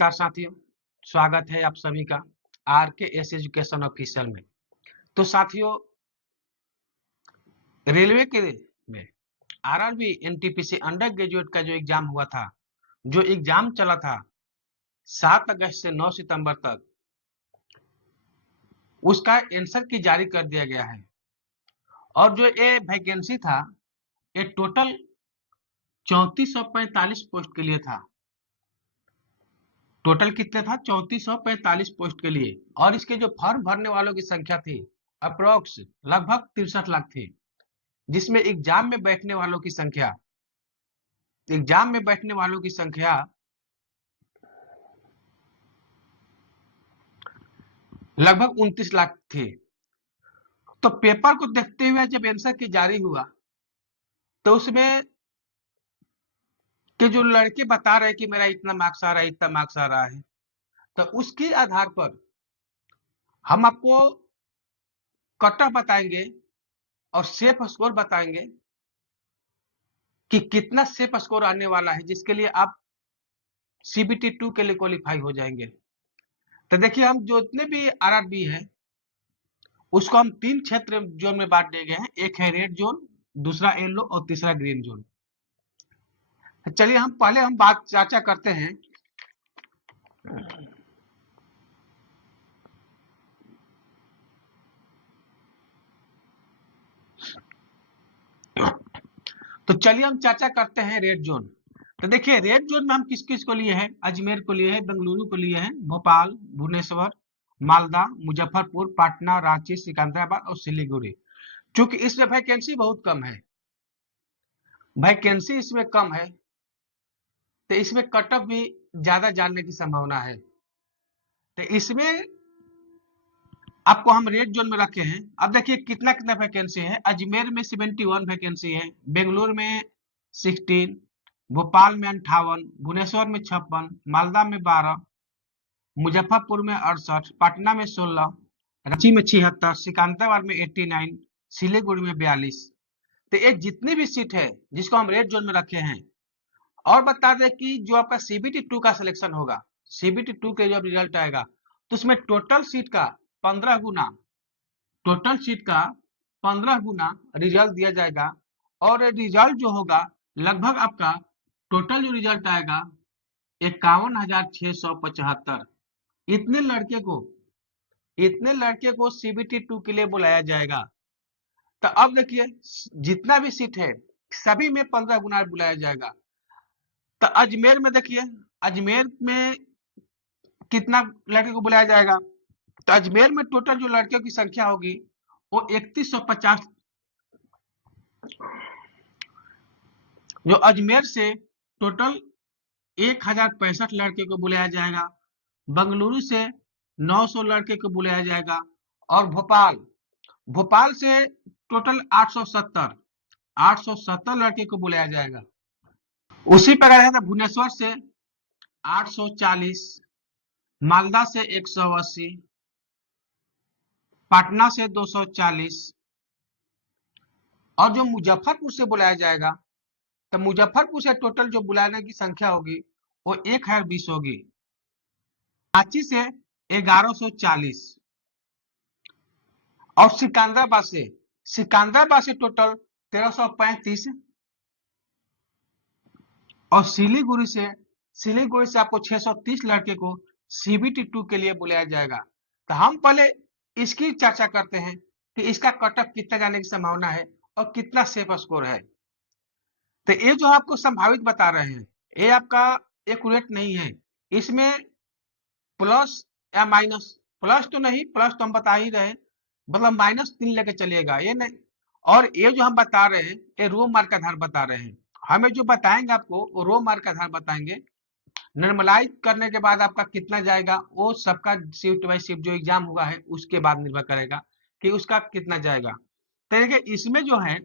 नमस्कार साथियों, स्वागत है आप सभी का आर के एस एजुकेशन ऑफिशियल में। तो साथियों, रेलवे के में आरआरबी एनटीपीसी अंडर ग्रेजुएट का जो एग्जाम हुआ था, जो एग्जाम चला था 7 अगस्त से 9 सितंबर तक, उसका आंसर की जारी कर दिया गया है। और जो ये वैकेंसी था, ये टोटल 3445 पोस्ट के लिए था। टोटल कितने था? 3445 पोस्ट के लिए। और इसके जो फॉर्म भरने वालों की संख्या थी अप्रोक्स लगभग 63 लाख थी, जिसमें एग्जाम में बैठने वालों की संख्या लगभग 29 लाख थी। तो पेपर को देखते हुए जब आंसर की जारी हुआ, तो उसमें के जो लड़के बता रहे कि मेरा इतना मार्क्स आ रहा है, इतना मार्क्स आ रहा है, तो उसके आधार पर हम आपको कट ऑफ बताएंगे और सेफ स्कोर बताएंगे कि कितना सेफ स्कोर आने वाला है, जिसके लिए आप सीबीटी 2 के लिए क्वालिफाई हो जाएंगे। तो देखिए, हम जो जितने भी आरआरबी है उसको हम 3 क्षेत्र जोन में बांट दिए गए हैं। एक है रेड जोन, दूसरा येलो और तीसरा ग्रीन जोन। चलिए हम बात चर्चा करते हैं तो चलिए हम चर्चा करते हैं रेड जोन। तो देखिए, रेड जोन में हम किस किस को लिए हैं? अजमेर को लिए हैं, बेंगलुरु को लिए हैं, भोपाल, भुवनेश्वर, मालदा, मुजफ्फरपुर, पटना, रांची, सिकंदराबाद और सिलीगुड़ी। चूंकि इसमें वैकेंसी बहुत कम है, वैकेंसी इसमें कम है, तो इसमें कट ऑफ भी ज्यादा जानने की संभावना है। तो इसमें आपको हम रेड जोन में रखे हैं। अब देखिए कितना कितना वैकेंसी है। अजमेर में 71 वैकेंसी है, बेंगलुरु में 16, भोपाल में 58, भुवनेश्वर में 56, मालदा में 12, मुजफ्फरपुर में 68, पटना में 16, रांची में 76, सिकंदराबाद में 89, सिलीगुड़ी में 42। तो ये जितनी भी सीट है जिसको हम रेड जोन में रखे हैं। और बता दें कि जो आपका सीबीटी 2 का सिलेक्शन होगा, सीबीटी 2 के जब रिजल्ट आएगा, तो उसमें टोटल सीट का 15 गुना रिजल्ट दिया जाएगा। और रिजल्ट जो होगा, लगभग आपका टोटल जो रिजल्ट आएगा 51,675। इतने लड़के को सीबीटी 2 के लिए बुलाया जाएगा। तो अब देखिए, जितना भी सीट है सभी में 15 गुना बुलाया जाएगा। तो अजमेर में देखिए, अजमेर में कितना लड़के को बुलाया जाएगा? तो अजमेर में टोटल जो लड़कियों की संख्या होगी वो 3150। जो अजमेर से टोटल 1065 लड़के को बुलाया जाएगा। बंगलुरु से 900 लड़के को बुलाया जाएगा। और भोपाल से टोटल 870 लड़के को बुलाया जाएगा। उसी प्रकार है भुवनेश्वर से 840, मालदा से 180, पटना से 240। और जो मुजफ्फरपुर से बुलाया जाएगा, तो मुजफ्फरपुर से टोटल जो बुलाने की संख्या होगी वो 1020 होगी। रांची से 1140 और सिकंदराबाद से टोटल 1335। और सिलीगुड़ी से आपको 630 लड़के को सीबीटी 2 के लिए बुलाया जाएगा। तो हम पहले इसकी चर्चा करते हैं कि इसका कट ऑफ कितना जाने की संभावना है और कितना सेफ स्कोर है। तो ये जो आपको संभावित बता रहे हैं, ये आपका एक्यूरेट नहीं है। इसमें प्लस या माइनस, प्लस तो नहीं, प्लस तो हम बता ही रहे, मतलब -3 लेके चलिएगा, ये नहीं। और ये जो हम बता रहे हैं, ये रो मार्क आधार बता रहे हैं। हमें जो बताएंगे आपको वो रो मार्क आधार बताएंगे। नॉर्मलाइज करने के बाद आपका कितना जाएगा, वो सबका शिफ्ट बाय शिफ्ट जो एग्जाम हुआ है उसके बाद निर्भर करेगा कि उसका कितना जाएगा। तो देखिए, इसमें जो है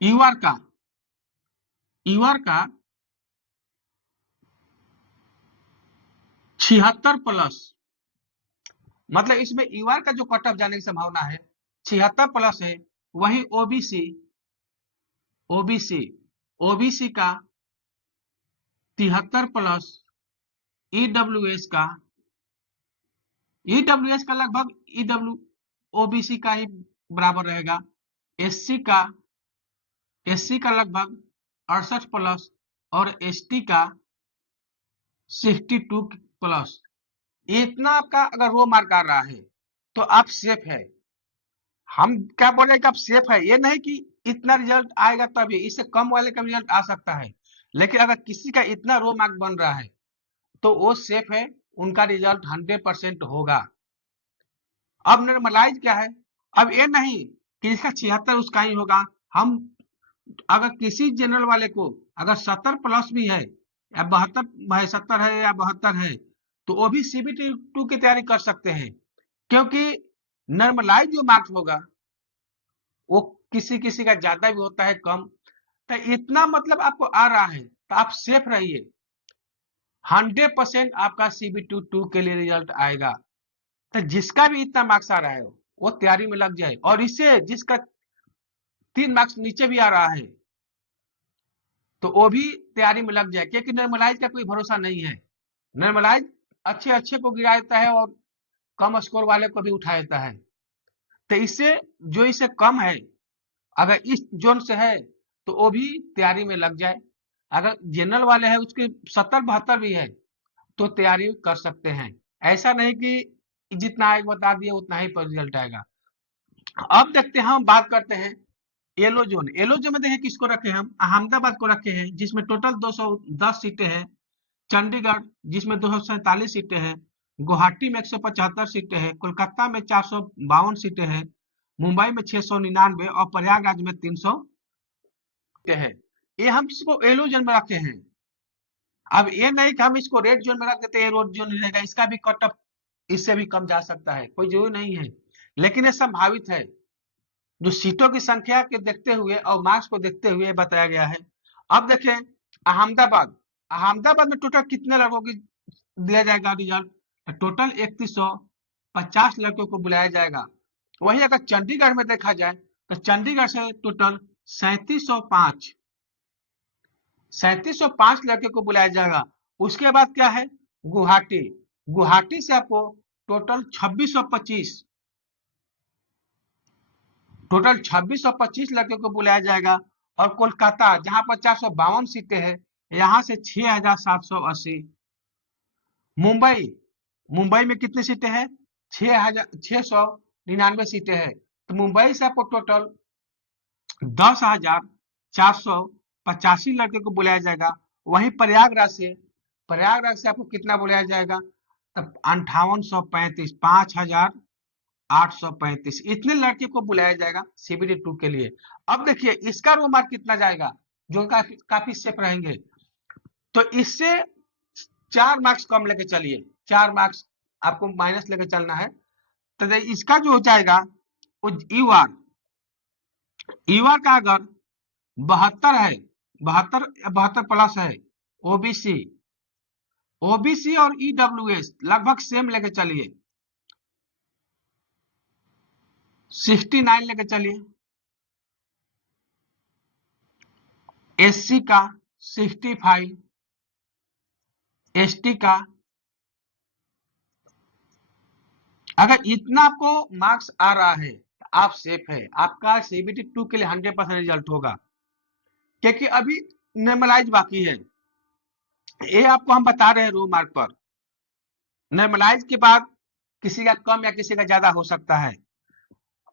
यूआर का 76 प्लस, मतलब इसमें यूआर का जो कट ऑफ जाने की संभावना है 76 प्लस है। वही ओबीसी का 73 प्लस, ईडब्ल्यूएस का लगभग ईडब्ल्यू ओबीसी का ही बराबर रहेगा। एससी का लगभग 68+ और एसटी का 62+। इतना आपका अगर रो मार्क आ रहा है तो आप सेफ है। हम क्या बोल रहे हैं कि आप सेफ है, ये नहीं कि इतना रिजल्ट आएगा तभी, इससे कम वाले का रिजल्ट आ सकता है। लेकिन अगर किसी का इतना रो मार्क बन रहा है तो वो सेफ है, उनका रिजल्ट 100% होगा। अब नॉर्मलाइज क्या है? अब ये नहीं कि इसका 76 उसका ही होगा। हम अगर किसी जनरल वाले को अगर 70+ भी है या 72 70 है या 72 है तो वो भी सीबीटी 2 की तैयारी कर सकते हैं, क्योंकि नॉर्मलाइज जो मार्क्स होगा वो किसी किसी का ज्यादा भी होता है, कम। तो इतना मतलब आपको आ रहा है तो आप सेफ रहिए। 100% आपका सीबीटी 2 के लिए रिजल्ट आएगा। तो जिसका भी इतना मार्क्स आ रहा है वो तैयारी में लग जाए, और इससे जिसका 3 मार्क्स नीचे भी आ रहा है तो वो भी तैयारी में लग जाए, क्योंकि नॉर्मलाइज का कोई भरोसा नहीं है। नॉर्मलाइज अच्छे अच्छे को गिरा देता है और कम स्कोर वाले को भी उठा देता है। तो इससे जो इससे कम है, अगर इस जोन से है तो वो भी तैयारी में लग जाए। अगर जनरल वाले हैं उसके 70 72 भी है तो तैयारी कर सकते हैं। ऐसा नहीं कि जितना आएगा बता दिए उतना ही पर रिजल्ट आएगा। अब देखते हैं, हम बात करते हैं येलो जोन। येलो जोन में देखें किसको रखे हम, अहमदाबाद को रखे हैं जिसमें टोटल 210 सीटें हैं। चंडीगढ़ जिसमें 247 सीटें हैं। गुवाहाटी में 175 सीटें हैं। कोलकाता में 452 सीटें हैं। मुंबई में 699 और प्रयागराज में 300 सीटें हैं। ये हम इसको येलो जोन में रखे हैं। अब ये नहीं कि हम इसको रेड जोन में रख देते हैं, रेड जोन रहेगा, इसका भी कट ऑफ इससे भी कम जा सकता है, कोई जरूरी नहीं है। लेकिन ये संभावित है, जो सीटों की संख्या के देखते हुए और मार्क्स को देखते हुए बताया गया है। अब देखें अहमदाबाद। अहमदाबाद में टोटल कितने लड़कों की दिया जाएगा रिजल्ट? टोटल 3150 लड़कों को बुलाया जाएगा। वही अगर चंडीगढ़ में देखा जाए तो चंडीगढ़ से टोटल 3705 लड़के को बुलाया जाएगा। उसके बाद क्या है? गुवाहाटी। गुवाहाटी से आपको टोटल 2625 लड़के को बुलाया जाएगा। और कोलकाता जहां पर 452 सीटें हैं, यहां से 6780। मुंबई में कितनी सीटें हैं? 699 सीटें हैं। तो मुंबई से आपको टोटल 10,485 लड़के को बुलाया जाएगा। वहीं प्रयागराज से आपको कितना बुलाया जाएगा? तब 5835, 5835 इतने लड़के को बुलाया जाएगा सीबीटी 2 के लिए। अब देखिए इसका रो मार्क कितना जाएगा, जो काफी सेफ रहेंगे। तो इससे 4 मार्क्स कम लेके चलिए, 4 मार्क्स आपको माइनस लेके चलना है। तो इसका जो हो जाएगा वो यूआर का अगर 72 है, 72+ है, ओबीसी और ईडब्ल्यूएस लगभग सेम लेके चलिए, 69 लेके चलिए। एससी का 65, एसटी का अगर इतना आपको मार्क्स आ रहा है तो आप सेफ है, आपका सीबीटी 2 के लिए 100% रिजल्ट होगा, क्योंकि अभी नॉर्मलाइज बाकी है। ये आपको हम बता रहे हैं रो मार्क पर। नॉर्मलाइज के बाद किसी का कम या किसी का ज्यादा हो सकता है।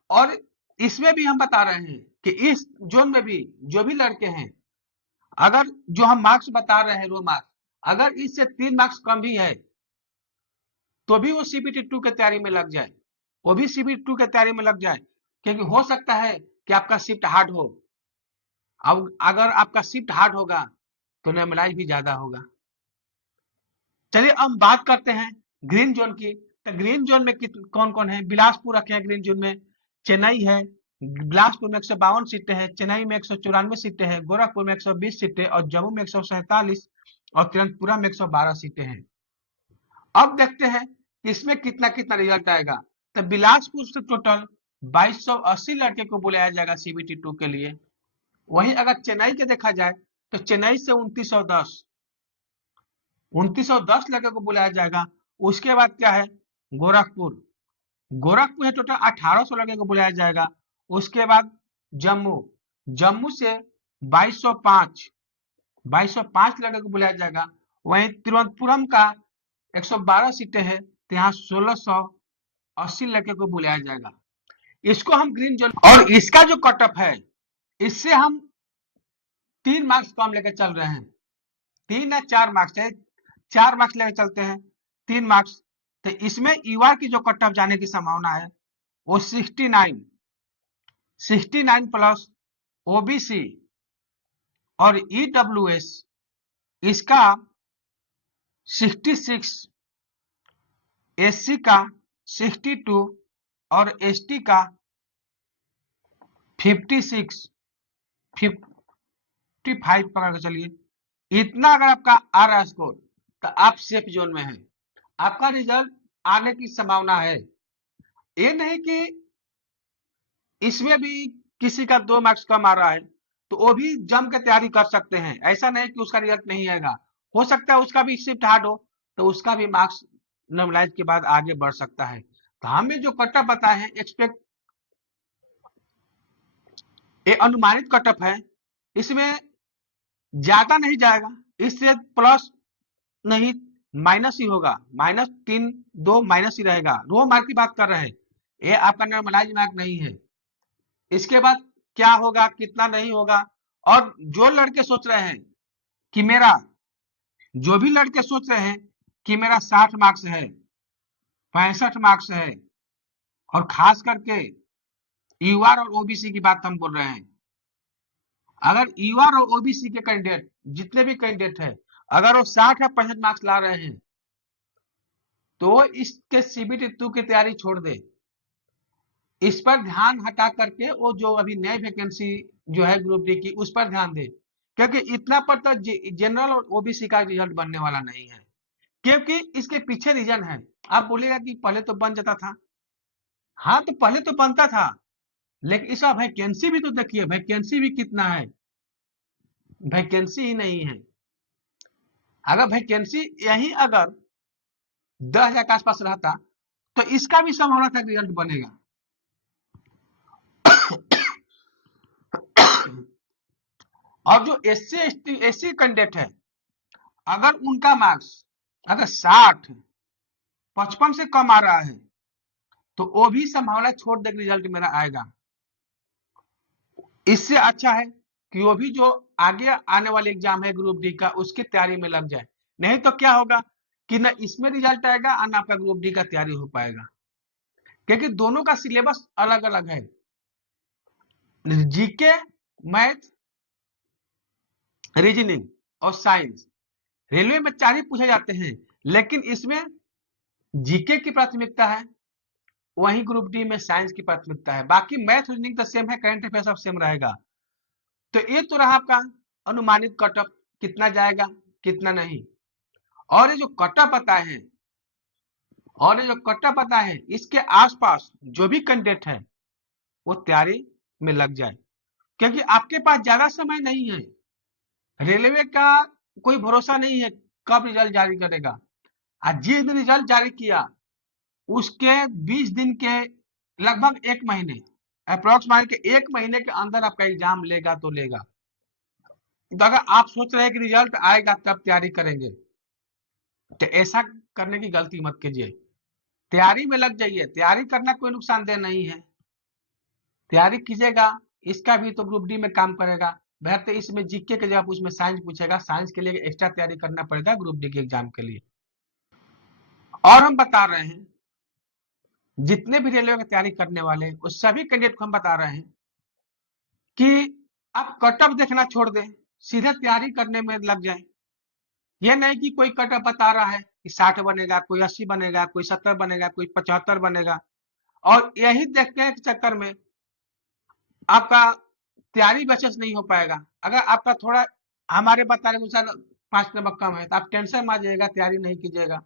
और इसमें भी हम बता रहे हैं कि इस जोन में भी जो भी लड़के हैं, अगर जो हम मार्क्स बता रहे हैं रो मार्क्स, अगर इससे 3 मार्क्स कम भी है तो भी वो सीबीटी 2 की तैयारी में लग जाए, वो भी सीबीटी 2 की तैयारी में लग जाए, क्योंकि हो सकता है कि आपका शिफ्ट हार्ड हो। अब अगर आपका शिफ्ट हार्ड होगा तो नॉर्मलाइज भी ज्यादा होगा। चलिए अब बात करते हैं ग्रीन जोन की। तो ग्रीन जोन में कौन कौन है? बिलासपुर रखे हैं ग्रीन जोन में, चेन्नई है, बिलासपुर में 152 सीटें हैं, चेन्नई में 194 सीटें हैं, गोरखपुर में 120 सीटें और जम्मू में 147 और तिरंजपुरा में 112 सीटें हैं। अब देखते हैं इसमें कितना कितना रिजल्ट आएगा। तो बिलासपुर से टोटल 2280 लड़के को बुलाया जाएगा सीबीटी 2 के लिए। वहीं अगर चेन्नई के देखा जाए तो चेन्नई से 2910, 2910 लड़के को बुलाया जाएगा। उसके बाद क्या है, गोरखपुर, गोरखपुर है टोटल 1800 लड़के को बुलाया जाएगा। उसके बाद जम्मू, जम्मू से 2205 लड़के को बुलाया जाएगा। वहीं तिरुवनंतपुरम का 112 सीटें हैं, तो यहाँ 1680 लड़के को बुलाया जाएगा। इसको हम ग्रीन जोन, और इसका जो कटअप है, इससे हम 3 मार्क्स कम लेकर चल रहे हैं। 3 या 4 मार्क्स है, 4 मार्क्स लेकर चलते हैं, 3 मार्क्स। तो इसमें यूआर की जो कटअप जाने की संभावना है वो 69 प्लस ओबीसी और ईडब्ल्यूएस इसका 66, एससी का 62 और एसटी का 56, 55 पकड़ के चलिए। इतना अगर आपका आ रहा है स्कोर, तो आप सेफ जोन में हैं, आपका रिजल्ट आने की संभावना है। ये नहीं कि इसमें भी किसी का 2 मार्क्स कम आ रहा है तो वो भी जम के तैयारी कर सकते हैं, ऐसा नहीं कि उसका रिजल्ट नहीं आएगा। हो सकता है उसका भी शिफ्ट हार्ड हो, तो उसका भी मार्क्स नॉर्मलाइज के बाद आगे बढ़ सकता है। तो हमें जो कटअप बताए हैं, एक्सपेक्ट ये अनुमानित कटअप है, इसमें ज्यादा नहीं जाएगा, इससे प्लस नहीं माइनस ही होगा, -3 2 माइनस ही रहेगा। रो मार्क की बात कर रहे हैं, ये आपका नॉर्मलाइज मार्क नहीं है। इसके बाद क्या होगा, कितना नहीं होगा। और जो लड़के सोच रहे हैं कि मेरा, जो भी लड़के सोच रहे हैं कि मेरा 60 मार्क्स है, 65 मार्क्स है, और खास करके यूआर और ओबीसी की बात हम बोल रहे हैं। अगर यूआर और ओबीसी के कैंडिडेट, जितने भी कैंडिडेट है, अगर वो 60 या 65 मार्क्स ला रहे हैं, तो इसके सीबीटी 2 की तैयारी छोड़ दे। इस पर ध्यान हटा करके वो जो अभी नई वैकेंसी जो है ग्रुप डी की, उस पर ध्यान दे, क्योंकि इतना पर तो जनरल और ओबीसी का रिजल्ट बनने वाला नहीं है, क्योंकि इसके पीछे रीजन है। आप बोलेगा कि पहले तो बन जाता था, हाँ तो पहले तो बनता था, लेकिन इसका वैकेंसी भी तो देखिए, वैकेंसी भी कितना है, वैकेंसी ही नहीं है। अगर वैकेंसी यही अगर 10,000 के आसपास रहता, तो इसका भी संभावना था रिजल्ट बनेगा। और जो एससी एसटी एससी कैंडिडेट है, अगर उनका मार्क्स अगर 60 55 से कम आ रहा है, तो वो भी संभावना छोड़ दे रिजल्ट मेरा आएगा। इससे अच्छा है कि वो भी जो आगे आने वाले एग्जाम है ग्रुप डी का, उसकी तैयारी में लग जाए। नहीं तो क्या होगा कि ना इसमें रिजल्ट आएगा और ना आपका ग्रुप डी का तैयारी हो पाएगा, क्योंकि दोनों का सिलेबस अलग अलग है। जीके, मैथ, रीजनिंग और साइंस रेलवे में 4 ही पूछे जाते हैं, लेकिन इसमें जीके की प्राथमिकता है, वहीं ग्रुप डी में साइंस की प्राथमिकता है। बाकी मैथ रीजनिंग तो सेम है, करंट अफेयर सब सेम रहेगा। तो ये तो रहा आपका अनुमानित कटअप, कितना जाएगा कितना नहीं। और ये जो कटअप बताए हैं, और ये जो कटअप बताए हैं, इसके आसपास जो भी कैंडिडेट है वो तैयारी में लग जाए, क्योंकि आपके पास ज्यादा समय नहीं है। रेलवे का कोई भरोसा नहीं है कब रिजल्ट जारी करेगा। आज जिस दिन रिजल्ट जारी किया, उसके 20 दिन के लगभग 1 महीने, अप्रोक्स मान के 1 महीने के अंदर आपका एग्जाम लेगा तो लेगा। तो अगर आप सोच रहे हैं कि रिजल्ट आएगा तब तैयारी करेंगे, तो ऐसा करने की गलती मत कीजिए। तैयारी में लग जाइए, तैयारी करना कोई नुकसानदेह नहीं है, तैयारी कीजिएगा, इसका भी तो ग्रुप डी में काम करेगा। बेहतर इसमें जीके के जगह उसमें साइंस पूछेगा, साइंस के लिए एक्स्ट्रा तैयारी करना पड़ेगा ग्रुप डी के एग्जाम के लिए। और हम बता रहे हैं, जितने भी रेलवे की तैयारी करने वाले हैं, उस सभी कैंडिडेट को हम बता रहे हैं कि आप कटअप देखना छोड़ दें, सीधे तैयारी करने में लग जाए। ये नहीं कि कोई कटअप बता रहा है कि 60 बनेगा, कोई 80 बनेगा, कोई 70 बनेगा, कोई 75 बनेगा, और यही देखने के चक्कर में आपका तैयारी भी अच्छे से नहीं हो पाएगा। अगर आपका थोड़ा हमारे बताने के अनुसार 5 नंबर कम है, तो आप टेंशन में आ जाइएगा, तैयारी नहीं कीजिएगा।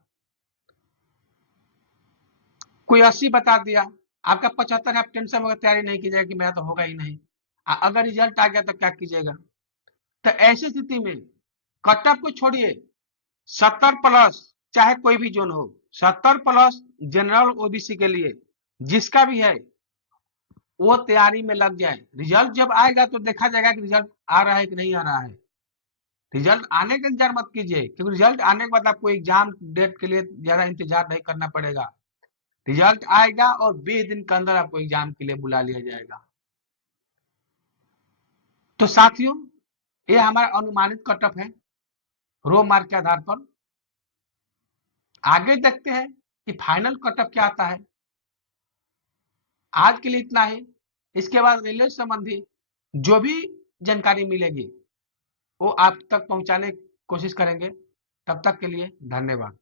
कोई 80 बता दिया, आपका 75 है, आप टेंशन में तैयारी नहीं कीजिएगा कि मेरा तो होगा ही नहीं। अगर रिजल्ट आ गया तो क्या कीजिएगा। तो ऐसी स्थिति में कटअप को छोड़िए, 70+ चाहे कोई भी जोन हो, 70+ जनरल ओबीसी के लिए जिसका भी है वो तैयारी में लग जाए। रिजल्ट जब आएगा तो देखा जाएगा कि रिजल्ट आ रहा है कि नहीं आ रहा है। रिजल्ट आने का इंतजार मत कीजिए, क्योंकि रिजल्ट आने के बाद आपको एग्जाम डेट के लिए ज्यादा इंतजार नहीं करना पड़ेगा। रिजल्ट आएगा और 20 दिन के अंदर आपको एग्जाम के लिए बुला लिया जाएगा। तो साथियों, ये हमारा अनुमानित कट ऑफ है रो मार्क के आधार पर। आगे देखते हैं कि फाइनल कट ऑफ क्या आता है। आज के लिए इतना ही। इसके बाद रेलवे संबंधी जो भी जानकारी मिलेगी वो आप तक पहुंचाने की कोशिश करेंगे। तब तक के लिए धन्यवाद।